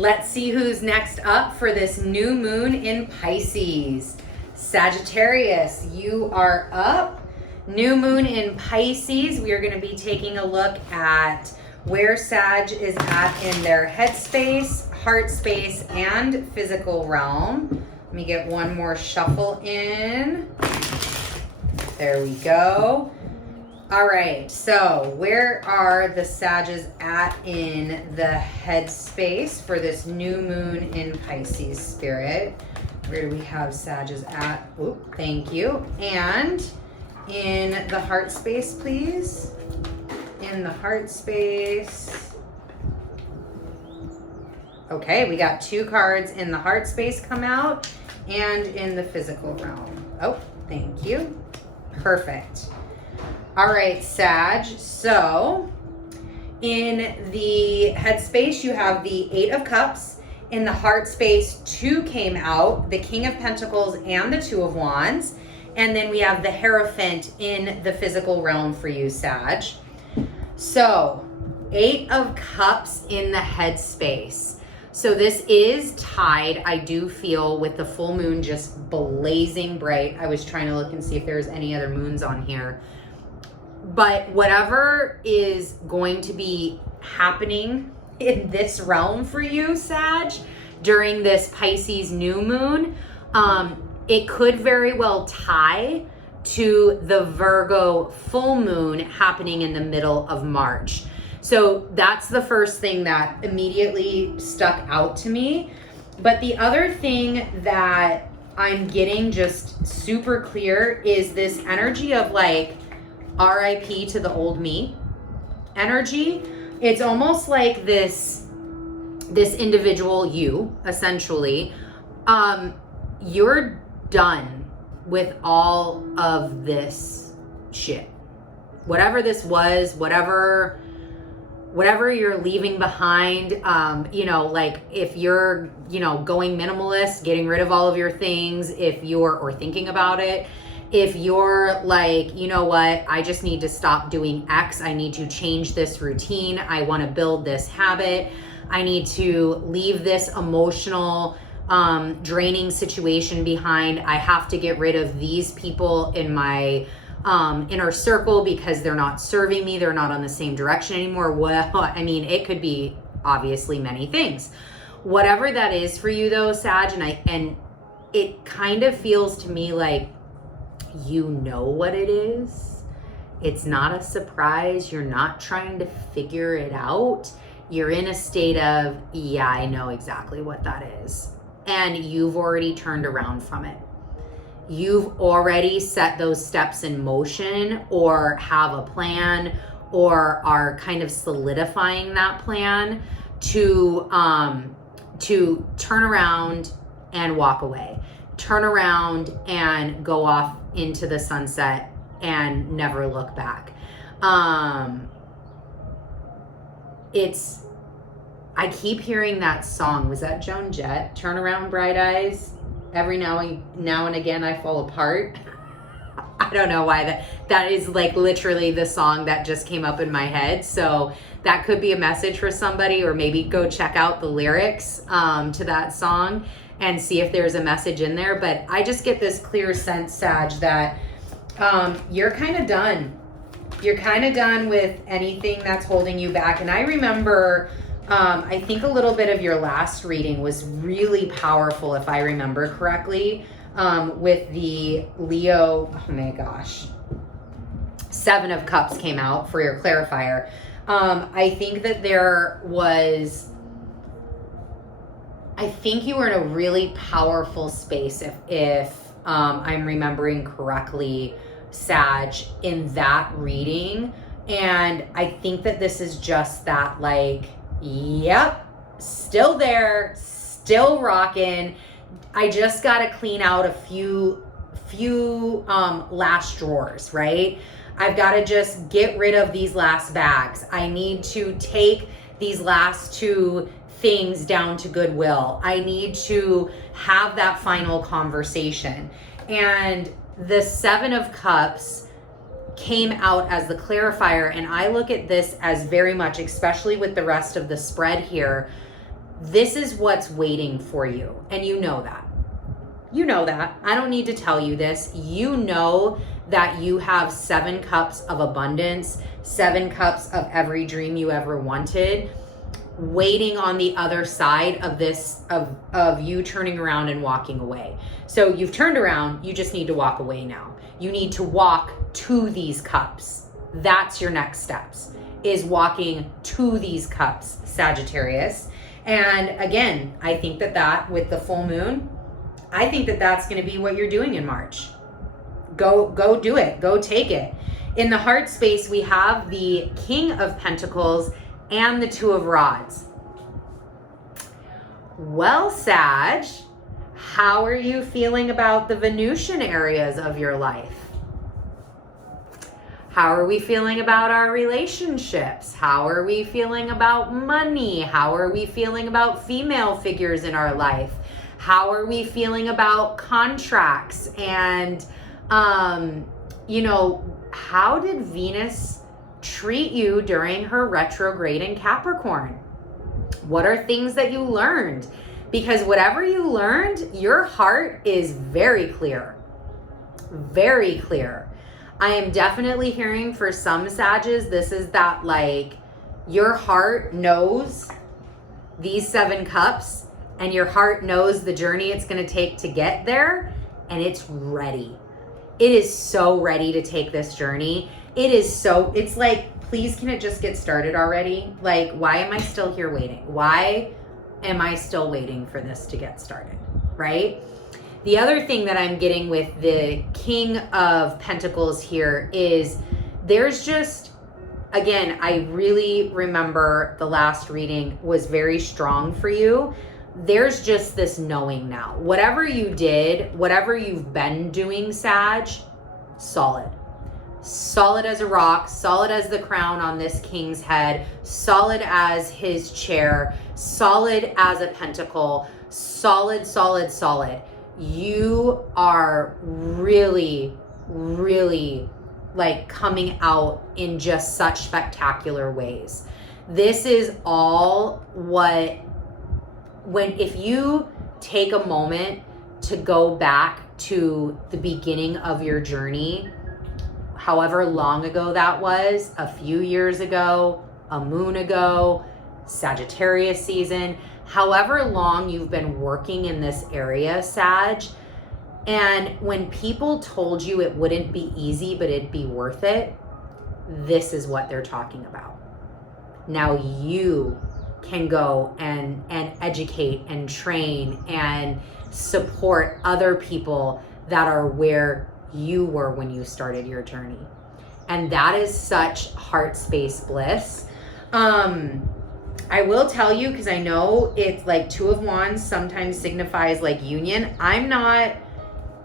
Let's see who's next up for this new moon in Pisces. Sagittarius, you are up. New moon in Pisces. We are going to be taking a look at where Sag is at in their head space, heart space, and physical realm. Let me get one more shuffle in. There we go. All right, so where are the Sages at in the head space for this new moon in Pisces, Spirit? Where do we have Sages at? Oop, thank you. And in the heart space, please. In the heart space. Okay, we got 2 cards in the heart space come out and in the physical realm. Oh, thank you. Perfect. All right, Sag. So in the headspace, you have the 8 of Cups. In the heart space, 2 came out, the King of Pentacles and the 2 of Wands. And then we have the Hierophant in the physical realm for you, Sag. So 8 of Cups in the headspace. So this is tied, I do feel, with the full moon just blazing bright. I was trying to look and see if there's any other moons on here. But whatever is going to be happening in this realm for you, Sag, during this Pisces new moon, it could very well tie to the Virgo full moon happening in the middle of March. So that's the first thing that immediately stuck out to me. But the other thing that I'm getting just super clear is this energy of like RIP to the old me energy. It's almost like this individual, you essentially, you're done with all of this shit. Whatever this was, whatever you're leaving behind, like if you're, going minimalist, getting rid of all of your things, or thinking about it, if you're like, you know what, I just need to stop doing X, I need to change this routine, I want to build this habit, I need to leave this emotional, draining situation behind, I have to get rid of these people in my inner circle because they're not serving me, they're not on the same direction anymore. Well, I mean, it could be obviously many things. Whatever that is for you though, Sag, and it kind of feels to me like you know what it is. It's not a surprise. You're not trying to figure it out. You're in a state of, yeah, I know exactly what that is. And you've already turned around from it. You've already set those steps in motion or have a plan or are kind of solidifying that plan to turn around and walk away. Turn around and go off into the sunset and never look back. I keep hearing that song. Was that Joan Jett? Turn Around Bright Eyes. Every now and again I fall apart. I don't know why that is like literally the song that just came up in my head. So that could be a message for somebody, or maybe go check out the lyrics to that song and see if there's a message in there. But I just get this clear sense, Sag, that you're kind of done. You're kind of done with anything that's holding you back. And I remember, I think a little bit of your last reading was really powerful, if I remember correctly, with the Leo, oh my gosh, 7 of Cups came out for your clarifier. I think that I think you were in a really powerful space, if I'm remembering correctly, Sag, in that reading. And I think that this is just that, like, yep, still there, still rocking. I just got to clean out a few last drawers, right? I've got to just get rid of these last bags. I need to take these last 2 things down to Goodwill. I need to have that final conversation. And the 7 of Cups came out as the clarifier, and I look at this as very much, especially with the rest of the spread here, This is what's waiting for you. And you know that. You know that. I don't need to tell you this. You know that you have 7 cups of abundance, 7 cups of every dream you ever wanted, waiting on the other side of this, of you turning around and walking away. So you've turned around, you just need to walk away now. You need to walk to these cups. That's your next steps, is walking to these cups, Sagittarius. And again, I think that with the full moon, I think that that's going to be what you're doing in March. Go do it. Go take it. In the heart space, we have the King of Pentacles and the 2 of Rods. Well, Sag, how are you feeling about the Venusian areas of your life? How are we feeling about our relationships? How are we feeling about money? How are we feeling about female figures in our life? How are we feeling about contracts? And, how did Venus treat you during her retrograde in Capricorn? What are things that you learned? Because whatever you learned, your heart is very clear. Very clear. I am definitely hearing for some Sages, this is that like your heart knows these 7 cups and your heart knows the journey it's going to take to get there, and it's ready. It is so ready to take this journey. It's like, please, can it just get started already? Like, why am I still here waiting? Why am I still waiting for this to get started, right? The other thing that I'm getting with the King of Pentacles here is there's just, again, I really remember the last reading was very strong for you. There's just this knowing now. Whatever you did, whatever you've been doing, Sag, solid. Solid as a rock, solid as the crown on this king's head, solid as his chair, solid as a pentacle, solid, solid, solid. You are really, really like coming out in just such spectacular ways. This is all if you take a moment to go back to the beginning of your journey, however long ago that was, a few years ago, a moon ago, Sagittarius season, however long you've been working in this area, Sag, and when people told you it wouldn't be easy, but it'd be worth it, this is what they're talking about. Now you can go and educate and train and support other people that are where you were when you started your journey. And that is such heart space bliss. I will tell you, because I know it's like 2 of Wands sometimes signifies like union. I'm not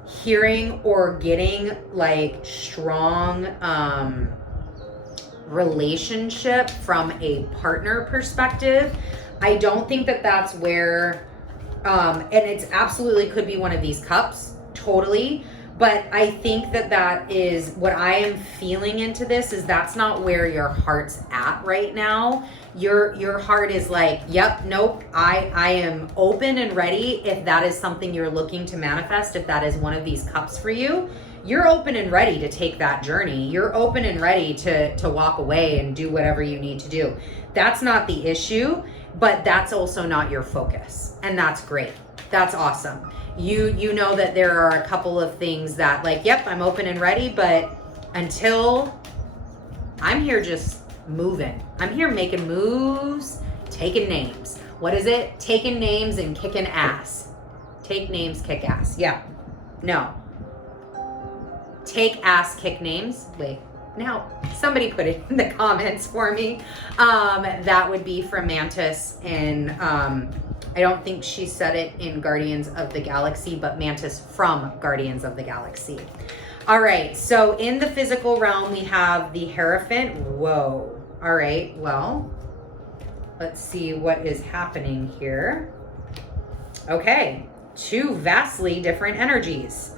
hearing or getting like strong relationship from a partner perspective. I don't think that that's where, and it's absolutely could be one of these cups, totally. But I think that is what I am feeling into this, is that's not where your heart's at right now. Your heart is like, yep, nope, I am open and ready. If that is something you're looking to manifest, if that is one of these cups for you, you're open and ready to take that journey. You're open and ready to walk away and do whatever you need to do. That's not the issue, but that's also not your focus. And that's great. That's awesome. You know that there are a couple of things that like, yep, I'm open and ready, but until I'm here just moving. I'm here making moves, taking names. What is it? Taking names and kicking ass. Take names, kick ass. Yeah. No. Take ass, kick names. Wait. Now, somebody put it in the comments for me. That would be from Mantis, and I don't think she said it in Guardians of the Galaxy, but Mantis from Guardians of the Galaxy. All right, so in the physical realm, we have the Hierophant. Whoa. All right, well, let's see what is happening here. Okay, 2 vastly different energies.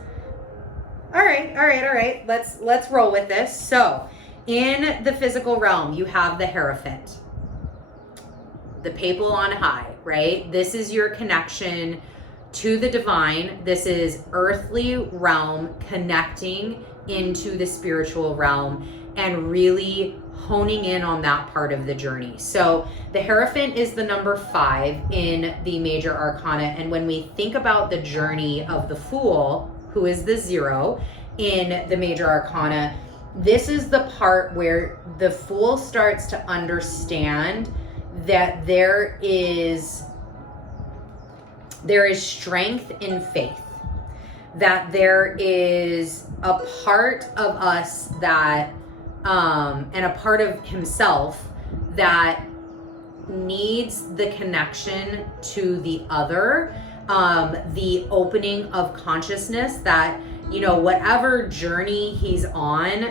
All right. Let's roll with this. So in the physical realm, you have the Hierophant, the papal on high, right? This is your connection to the divine. This is earthly realm connecting into the spiritual realm and really honing in on that part of the journey. So the Hierophant is the number 5 in the major arcana. And when we think about the journey of the Fool, who is the 0 in the major arcana, this is the part where the Fool starts to understand that there is strength in faith, that there is a part of us that and a part of himself that needs the connection to the other, the opening of consciousness, that, you know, whatever journey he's on,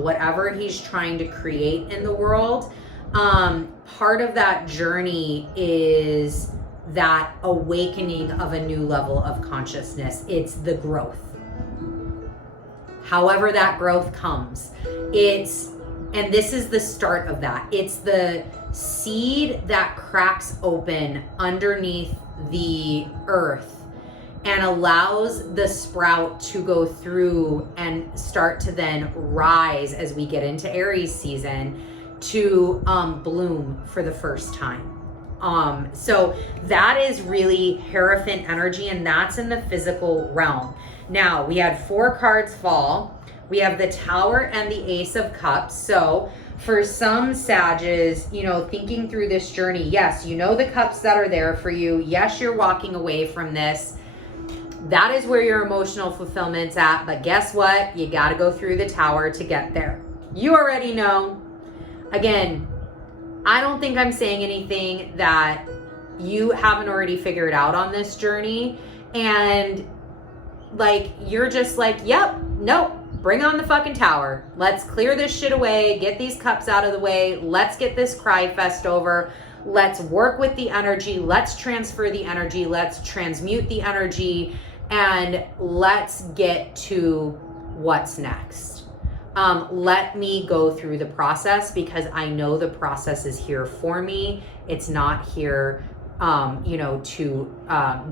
whatever he's trying to create in the world, part of that journey is that awakening of a new level of consciousness. It's the growth. However that growth comes, and this is the start of that. It's the seed that cracks open underneath the earth and allows the sprout to go through and start to then rise as we get into Aries season to bloom for the first time. So that is really Hierophant energy, and that's in the physical realm. Now, we had 4 cards fall. We have the Tower and the Ace of Cups. So for some Sages, you know, thinking through this journey, yes, you know the cups that are there for you. Yes, you're walking away from this. That is where your emotional fulfillment's at. But guess what? You got to go through the Tower to get there. You already know. Again, I don't think I'm saying anything that you haven't already figured out on this journey. And like, you're just like, yep, nope, bring on the fucking Tower. Let's clear this shit away, get these cups out of the way. Let's get this cry fest over. Let's work with the energy. Let's transfer the energy. Let's transmute the energy, and let's get to what's next. Let me go through the process, because I know the process is here for me. It's not here, you know, to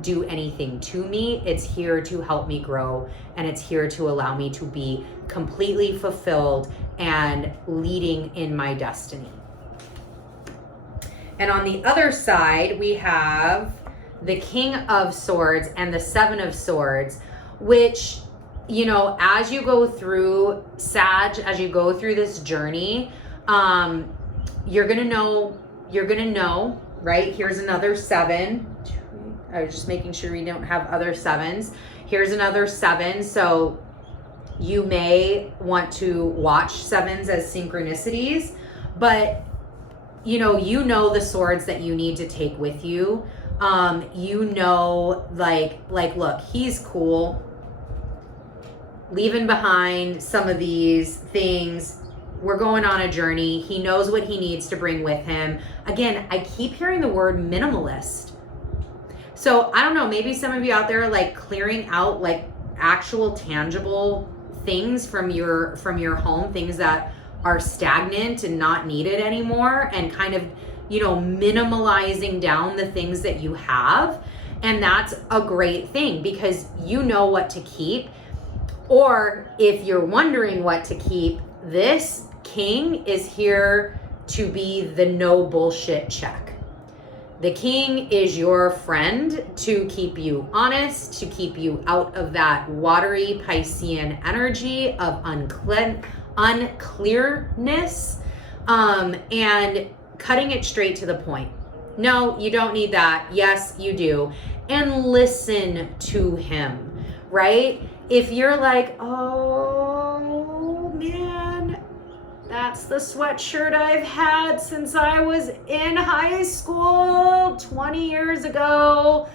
do anything to me. It's here to help me grow, and it's here to allow me to be completely fulfilled and leading in my destiny. And on the other side, we have the King of Swords and the 7 of Swords, which, you know, as you go through, Sag, as you go through this journey, you're gonna know, right? Here's another 7. I was just making sure we don't have other 7s. Here's another 7. So you may want to watch 7s as synchronicities, but you know the swords that you need to take with you. You know, like, look, he's cool. Leaving behind some of these things. We're going on a journey. He knows what he needs to bring with him. Again, I keep hearing the word minimalist. So I don't know, maybe some of you out there are like clearing out like actual tangible things from your home, things that are stagnant and not needed anymore, and kind of, you know, minimalizing down the things that you have. And that's a great thing, because you know what to keep. Or if you're wondering what to keep, this King is here to be the no bullshit check. The King is your friend to keep you honest, to keep you out of that watery Piscean energy of unclearness, and cutting it straight to the point. No, you don't need that. Yes, you do. And listen to him, right? If you're like, oh man, that's the sweatshirt I've had since I was in high school 20 years ago.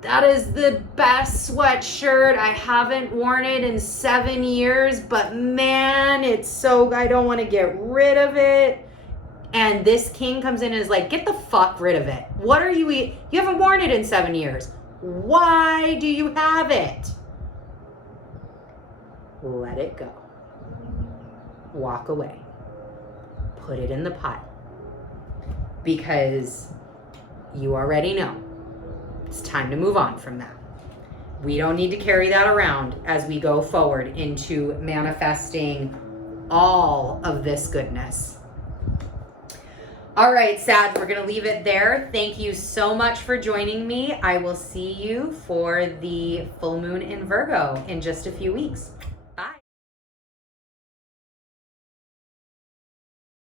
That is the best sweatshirt. I haven't worn it in 7 years, but man, it's so, I don't want to get rid of it. And this King comes in and is like, get the fuck rid of it. What are you haven't worn it in 7 years. Why do you have it? Let it go. Walk away. Put it in the pile. Because you already know. It's time to move on from that. We don't need to carry that around as we go forward into manifesting all of this goodness. All right, Sag, we're going to leave it there. Thank you so much for joining me. I will see you for the full moon in Virgo in just a few weeks.